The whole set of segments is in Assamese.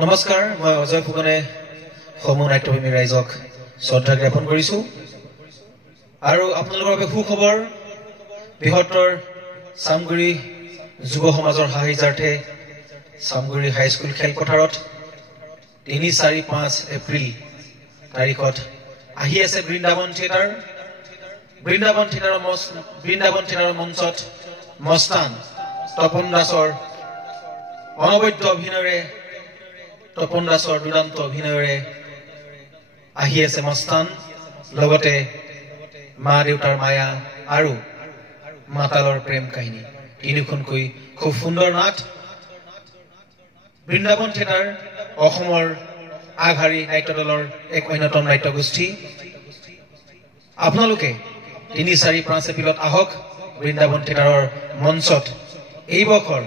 নমস্কাৰ মই অজয় ফুকনে সমূহ নাট্যপ্ৰেমী ৰাইজক শ্ৰদ্ধা জ্ঞাপন কৰিছো আৰু আপোনালোকৰ বাবে সুখবৰ বৃহত্তৰ সামগুৰি যুৱ সমাজৰ সাহায্যাৰ্থে সামগুৰি হাইস্কুল খেলপথাৰত 3-4-5 এপ্ৰিল তাৰিখত আহি আছে বৃন্দাবন থিয়েটাৰৰ মঞ্চত মস্তান তপন দাসৰ অনবদ্য অভিনয়েৰে তপন দাসৰ দুৰান্ত অভিনয়েৰে আহি আছে মস্তান লগতে মা দেউতাৰ মায়া আৰু মাতালৰ প্ৰেম কাহিনী তিনিখনকৈ খুব সুন্দৰ নাট বৃন্দাবন থিয়েটাৰ অসমৰ আগশাৰী নাট্য দলৰ এক অন্যতম নাট্যগোষ্ঠী আপোনালোকে 3-4-5 এপ্ৰিলত আহক বৃন্দাবন থিয়েটাৰৰ মঞ্চত এই বৰ্ষৰ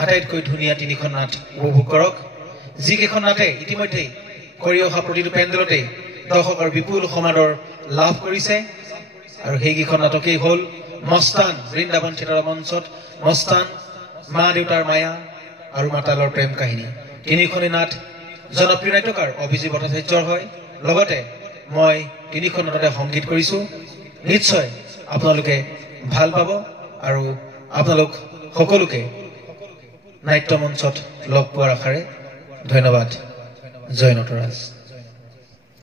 আটাইতকৈ ধুনীয়া তিনিখন নাট উপভোগ কৰক যিকেইখন নাটে ইতিমধ্যে কৰি অহা প্ৰতিটো পেণ্ডেলতে দৰ্শকৰ বিপুল সমাদৰ লাভ কৰিছে আৰু সেইকেইখন নাটকেই হ'ল মস্তান বৃন্দাবন থিয়েটাৰৰ মঞ্চত মস্তান মা দেউতাৰ মায়া আৰু মাতালৰ প্ৰেম কাহিনী তিনিখনেই নাট জনপ্ৰিয় নাট্যকাৰ অভিজিৎ ভট্টাচাৰ্যৰ হয় লগতে মই তিনিখন নাটতে সংগীত কৰিছো নিশ্চয় আপোনালোকে ভাল পাব আৰু আপোনালোক সকলোকে নাট্য মঞ্চত লগ পোৱাৰ আশাৰে ধন্যবাদ জয় নটৰাজ